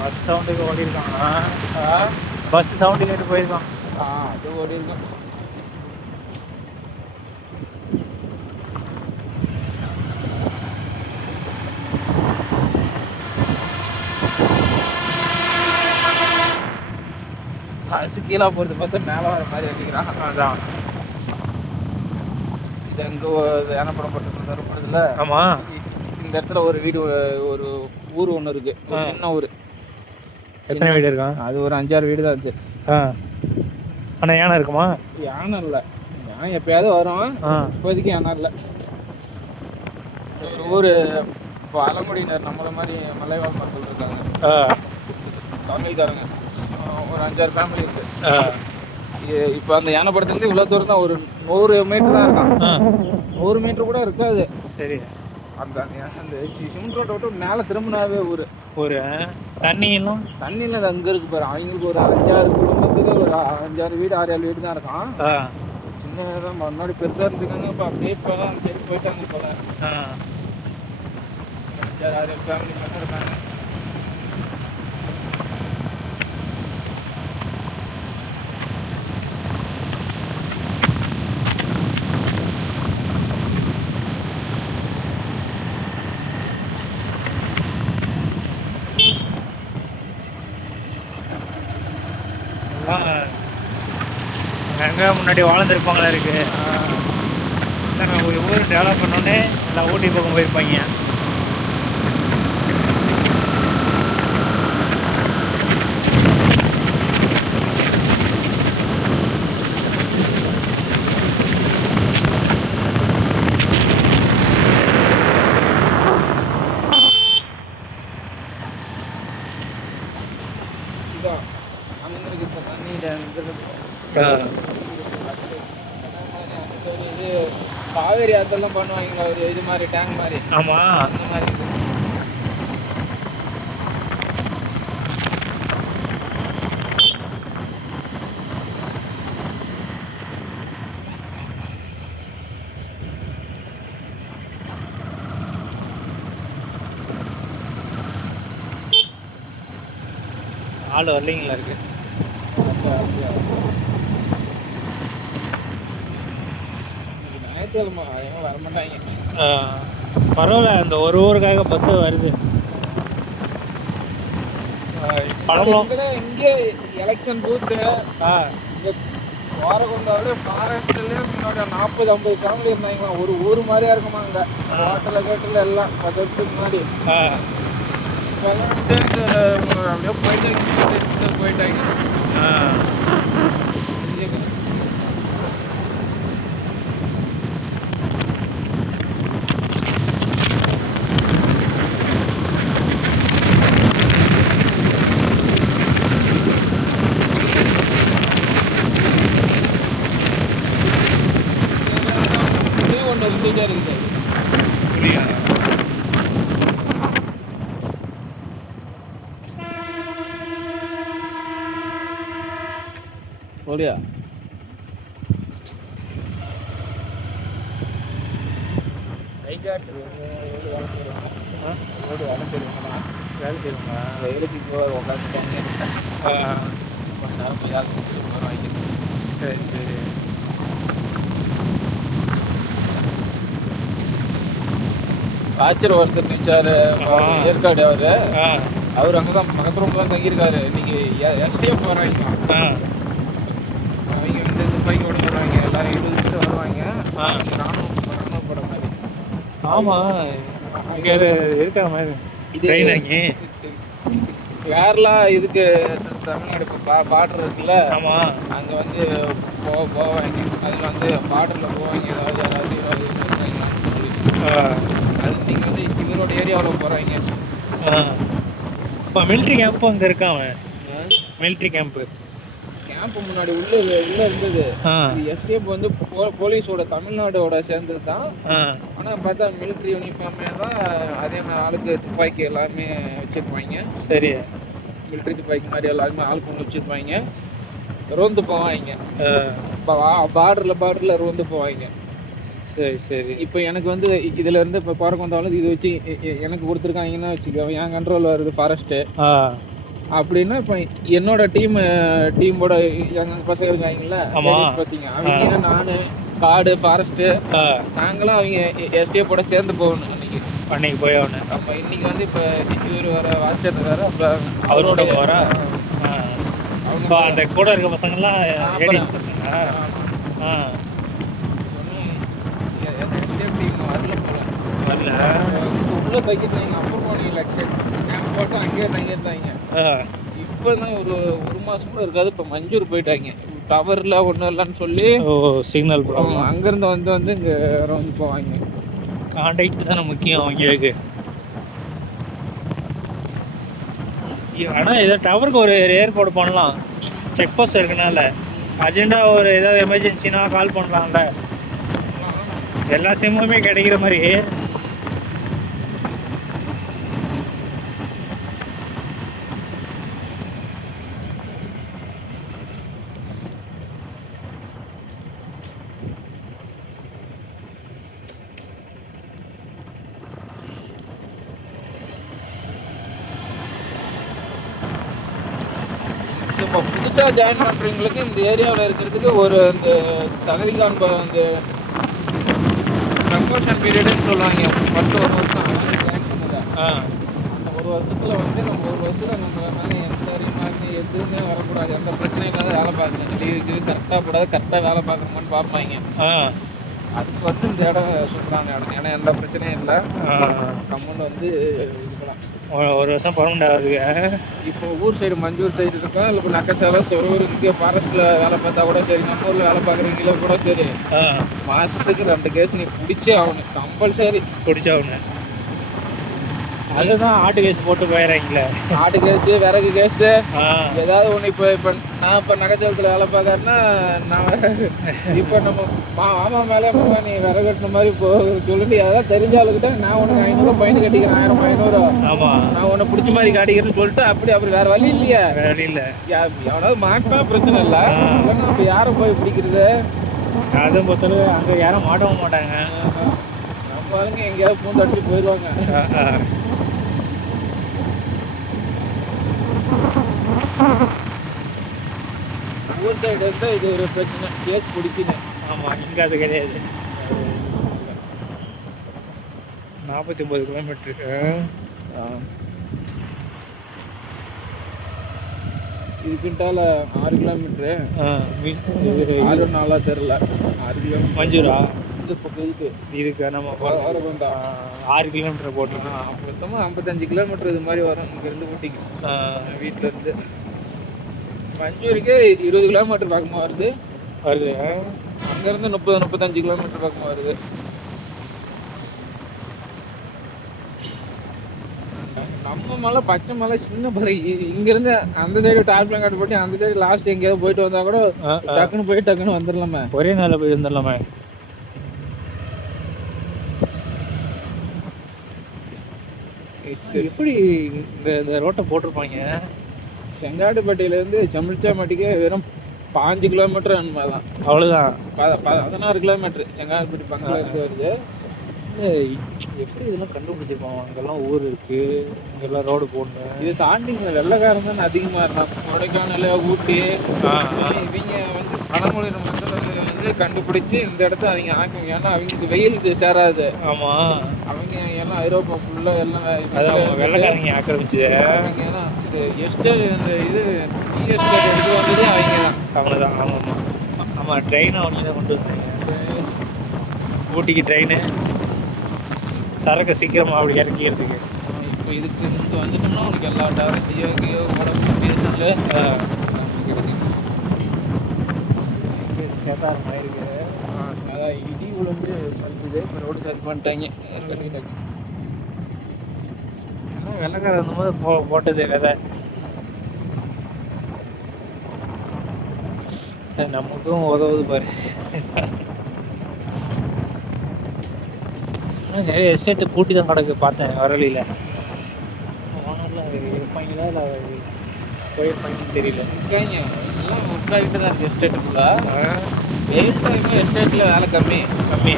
Bus சவுண்டுக்கு ஓடி இருக்கான் bus sound கேட்டு போயிருக்கான் ஆ அது ஓடி இருக்கும் பஸ் கீழே போகிறது பார்த்தா மேலே வர மாதிரி அடிக்கிறான் அதான் இது அங்கே யானப்படம் பட்டு தரப்படுதுல ஆமா இந்த இடத்துல ஒரு வீடு ஒரு ஊர் ஒன்று இருக்கு ஒரு சின்ன ஊர் எத்தனை வீடு இருக்கான் அது ஒரு அஞ்சாறு வீடு தான் அது ஆ. அண்ணா யானை இருக்குமா? யானை இல்லை. யானை எப்பயாவது வரும். இப்போதைக்கு யானை இல்லை. ஒரு ஊர் பழங்குடியினர் நம்மள மாதிரி மலைவாழ் மக்கள் இருக்காங்க. தமிழ்காரங்க. ஒரு அஞ்சாறு ஃபேமிலி இருக்கு. ஆ. இ- இப்போ அந்த யானை படத்துலேருந்து இவ்வளோ தூரம் தான் ஒரு நூறு மீட்டர் தான் இருக்கான். நூறு மீட்டர் கூட இருக்காது. சரி. அந்த அந்த சிமெண்ட் ரோட்டை விட்டு மேலே திரும்பினாவே ஒரு தண்ணி எல்லாம்? தண்ணியில் அது அங்கே இருக்கு பாரு. அவங்களுக்கு ஒரு அஞ்சாறு குடும்பத்துக்கு ஒரு அஞ்சாறு வீடு ஆறு ஏழு வீடு தான் இருக்கான் சின்ன தான். முன்னாடி பெருசாக இருந்துக்காங்க. இப்போ அப்படியே இப்போ தான் சரி போயிட்டாங்க போல. அஞ்சாறு ஆறு ஏழு ஃபேமிலி மட்டும் இருக்காங்க. எங்கே முன்னாடி வாழ்ந்துருப்பாங்களா இருக்கு. நான் ஒரு ஊர் டெவலப் பண்ணோன்னே எல்லாம் ஊட்டி பக்கம் போயிருப்பாங்க இதான் அங்கே இருக்கு இப்போ தண்ணி இங்க இருக்கு. ஆ ஒரு இது அதெல்லாம் பண்ணுவாங்க ஒரு இது மாதிரி டேங்க் மாதிரி. ஆமாம் அந்த மாதிரி. ஆள் வரலைங்களா இருக்கு அப்ப- அப்ப- மாட்டாங்க. ஆ, பரவாயில்ல அந்த ஒரு ஊருக்காக பஸ் வருது. பழம்பலம் இங்கே எலெக்ஷன் பூத்து கோரகொண்டாவிலே மகாராஷ்டிராலே முன்னாடி நாற்பது ஐம்பது ஃபேமிலி இருந்தாங்களா ஒரு ஊர் மாதிரியா இருக்குமா அங்கே? ஹோட்டலில் கேட்டில் எல்லாம் பத்து வருஷத்துக்கு முன்னாடி அப்படியே போயிட்டாங்க. போயிட்டாங்க. இருந்துகிட்டே இருக்குது இல்லையா போலியா கை காட்டு. ரோடு வேலை செய்வாங்க ரோடு வேலை செய்வாங்களா வேலை செய்வாங்களா வெயிலுக்கு இப்போ உட்காந்துட்டாங்க நேரம் போய் வேலை செஞ்சுட்டு போகிறாங்க சரி சரி. ஆச்சர் ஒருத்தர் நிச்சாரு ஆ. ஏற்காடு அவரு ஆ அவர் அங்கே தான் பக்கத்து ரூம் தான் தங்கியிருக்காரு இன்னைக்கு எஸ்டிஎஃப் வராங்க ஆ அவங்க வந்து துப்பாக்கி ஓட போடுவாங்க எல்லாரும் வருவாங்க ஆ. அவங்க ராணுவம் ராணுவ படம் மாதிரி ஆமாம் இங்கே இருக்கா மாதிரி இது- ட்ரெயின் அங்கே கேரளா இதுக்கு தமிழ்நாடு பா பார்டர் இருக்குல்ல ஆமாம் அங்கே வந்து போ போவாங்க அதில் வந்து பார்டரில் போவாங்க ஏதாவது யாராவது வந்து இவரோட ஏரியாவில் போகிறாங்க இப்போ மிலிட்ரி கேம்ப்பும் அங்கே இருக்கான் அவன்? மிலிட்ரி கேம்ப்பு கேம்ப் முன்னாடி உள்ள உள்ள இருந்தது. எஸ்டிஎஃப் வந்து போலீஸோட தமிழ்நாடோட சேர்ந்தது தான் ஆனால் பார்த்தா மிலிட்ரி யூனிஃபார்மே தான் அதே மாதிரி ஆளுக்கு துப்பாக்கி எல்லாமே வச்சுருப்பாங்க. சரி. மிலிட்ரி துப்பாக்கி மாதிரி எல்லாருமே ஆள் கொண்டு வச்சுருப்பாங்க. ரோந்து போவாங்க. பார்டரில் பார்டரில் ரோந்து போவாங்க. சரி சரி. இப்போ எனக்கு வந்து இதுல இருந்து இப்போ குறைக்கு வந்தாலும் இது வச்சு எனக்கு கொடுத்துருக்காங்கன்னா வச்சுக்கோ என் கண்ட்ரோல் வருது ஃபாரஸ்ட்டு அப்படின்னா இப்போ என்னோட டீம் டீமோட எங்க பசங்க இருக்காங்கல்ல பசங்க அவங்க நான் காடு ஃபாரஸ்ட்டு நாங்களும் அவங்க எஸ்டிஎஃபோட சேர்ந்து போகணும் அன்னைக்கு. அன்னைக்கு போய் அவனு அப்போ இன்னைக்கு வந்து இப்போ இவர் வர வாட்சர் வேற அப்போ அவரோட அவங்க இப்போ அந்த கூட இருக்க பசங்கள்லாம் லேடிஸ் பசங்க ஆ. எஸ்டிஎஃப் டீம் வரல போல வரல உள்ள பைக்கிட்டாங்க அப்புறம் போனீங்க கேம்ப் போட்டு அங்கேயே இப்போ தான் ஒரு ஒரு மாதம் கூட இருக்காது. இப்போ மஞ்சூர் போயிட்டாங்க. டவரில் ஒன்றும் இல்லைன்னு சொல்லி ஓ சிக்னல் ப்ராப்ளம் அங்கேருந்து வந்து வந்து இங்கே ரவுண்ட் போவாங்க. கான்டாக்ட் தானே முக்கியம் அவங்களுக்கு. ஆனால் இதை டவருக்கு ஒரு ஏற்பாடு பண்ணலாம். செக் போஸ்ட் இருக்கனால. அர்ஜென்ட்டாக ஒரு ஏதாவது எமர்ஜென்சினா கால் பண்ணலாம்ல. எல்லா சிம்முமே கிடைக்கிற மாதிரி. இப்போ புதுசாக ஜாயின் பண்ணுறவங்களுக்கு இந்த ஏரியாவில் இருக்கிறதுக்கு ஒரு இந்த தகுதிக்கான ப- இந்த ப்ரமோஷன் பீரியடுன்னு சொல்லுவாங்க. ஃபஸ்ட்டு ஒரு வருஷம் ஆ. அந்த ஒரு வருஷத்தில் வந்து நம்ம ஒரு வருஷத்தில் நம்ம மேலே எந்த ரிமார்க்கு எதுவுமே வரக்கூடாது. எந்த பிரச்சனையும் இல்லாத வேலை பார்க்கணும். லீவுக்கு கரெக்டாக கூடாது கரெக்டாக வேலை பார்க்கணுமான்னு பார்ப்பாங்க. ஆ. அதுக்கு வந்து இந்த இடம் சூப்பரான இடம். ஏன்னா எந்த பிரச்சனையும் இல்லை. கம்மன் வந்து இருக்கலாம். ஒரு- வருஷம் பர்மனெண்ட் ஆகுதுங்க. இப்போ ஊர் சைடு மஞ்சூர் சைடு இருக்கோம் இல்லை இப்போ நக்கசாலம் தொழுவூர் இங்கே ஃபாரஸ்ட்டில் வேலை பார்த்தா கூட சரி நம்ம ஊரில் வேலை பார்க்குறவங்கள கூட சரி. மாதத்துக்கு ரெண்டு கேஸ் நீ பிடிச்சே ஆகணும். கம்பல்சரி பிடிச்சவனு அதுதான் ஆட்டு கேஸ் போட்டு போயிடுறாங்களே ஆட்டு கேஸு விறகு கேஸு. ஏதாவது ஒன்று இப்போ இப்போ நான் இப்போ நகைச்சலத்தில் வேலை பார்க்கறேன்னா நான் இப்போ நம்ம மா மாமா மேலே மாமா நீ விறகு கட்டின மாதிரி போ சொல்லிட்டு ஏதாவது தெரிஞ்ச ஆளுக்கிட்ட நான் உனக்கு ஐநூறுரூவா பயந்து கட்டிக்கிறேன் ஆயிரம் ஐநூறு. ஆமாம் நான் உன்னை பிடிச்ச மாதிரி காட்டிக்கிறேன்னு சொல்லிட்டு அப்படி அப்படி வேறு வழி இல்லையா. வேற இல்லை. எவனாவது மாட்டினா பிரச்சனை இல்லை. நம்ம யாரை போய் பிடிக்கிறது? அதுவும் பொறுத்தளவு அங்கே யாரும் மாட்டவும் மாட்டாங்க. நம்ம ஆளுங்க எங்கேயாவது பூந்து அடிச்சு போயிடுவாங்க ஆ, ஆ. ஊர் சைடு இருந்தால் இது ஒரு பிரச்சனை கேஸ் பிடிக்கணும் ஆமாம் இங்கே அது கிடையாது நாற்பத்தி ஒம்பது கிலோமீட்டருக்கு இதுக்குன்ட்டால ஆறு கிலோமீட்ரு ஆறு நாளா தெரில ஆறு கிலோமீட்டர் மஞ்சூரா? இந்த பக்கம் இதுக்கு இதுக்கு நம்ம ஆறு கிலோமீட்டர் போட்டிருக்கோம். மொத்தமாக ஐம்பத்தஞ்சு கிலோமீட்டர் இது மாதிரி வரும். இங்கேருந்து ஊட்டிக்கு. வீட்டில் இருந்து. மஞ்சூருக்கு இருபது கிலோமீட்டர் பக்கமாக வருது. வருது. அங்கேருந்து முப்பது முப்பத்தஞ்சு கிலோமீட்டர் பக்கமாக வருது. நம்ம மலை பச்சை மலை சின்ன மலை. இங்கிருந்து அந்த சைடு டாப்லாம் கட்டு போட்டு அந்த சைடு லாஸ்ட் எங்கேயாவது போயிட்டு வந்தா கூட. டக்குன்னு போய் டக்குன்னு வந்துடலாமே ஒரே நாளில் போய் வந்துடலாமே எப்படி இந்த இந்த ரோட்டை போட்டிருப்பாங்க? செங்காட்டுப்பட்டியிலேருந்து செமிழ்ச்சாமட்டிக்கே வெறும் பாஞ்சு கிலோமீட்டர் என்னமா தான் அவ்வளோதான் ப- ப- பதினாறு கிலோமீட்டர் செங்காட்டுப்பட்டி பக்கத்தில் இருந்து வருது எப்படி இதெல்லாம் கண்டுபிடிச்சிருப்பாங்க? அங்கெல்லாம் ஊர் இருக்கு. இங்கெல்லாம் ரோடு போடணும். இது சாண்டிங்க வெள்ளைக்காரன் தான் அதிகமாக இருந்தான் கொடைக்கானல் ஊட்டி. இவங்க வந்து பழமொழி வந்து கண்டுபிடிச்சு இந்த இடத்த அவங்க ஆக்குங்க ஏன்னா அவங்களுக்கு வெயில் சேராது. ஆமாம் அவங்க எல்லாம் ஐரோப்பா ஃபுல்லாக எல்லாம் அதான் வெள்ளைக்காரங்க ஆக்கிரமிச்சது. அவங்க தான் இது எஸ்டேட் இந்த இது டீ எஸ்டேட் எடுத்து வந்ததே அவங்க தான். அவங்க தான் ஆமாம் ஆமாம் ட்ரெயின் அவங்க தான் கொண்டு வந்தாங்க. ஊட்டிக்கு ட்ரெயின் சரக்கு சீக்கிரமாக அப்படி இறக்கிறதுக்கு இப்போ இதுக்கு இருந்து வந்துட்டோம்னா உனக்கு எல்லா டவரும் ஜியோ கியோ வோடஃபோன் பிஎஸ்என்எல் சேதாரம் ஆயிருக்கு. அதான் இடி விழுந்து பழுத்துது இப்போ ரோடு சரி பண்ணிட்டாங்க. வெள்ளைக்காரன் இருந்தபோது போ போட்டது விதை. நமக்கும் உதவுது பாரு. நிறைய எஸ்டேட்டு பூட்டி தான் கிடக்கு பார்த்தேன் வரலியில் ஓனரில் இருப்பாங்களா இல்லை போயிருப்பாங்கன்னு தெரியல. எல்லாம் ஒர்க் ஆகிட்டு தான் எஸ்டேட்டுக்குள்ள வெயில் டைமு எஸ்டேட்டில் வேலை கம்மி. கம்மி.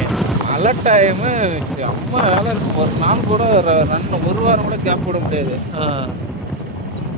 மழை டைமு செம்ம வேலை இருக்கும். ஒரு நாள் கூட ர- ரெண்டு ஒரு வாரம் கூட கேப் விட முடியாது.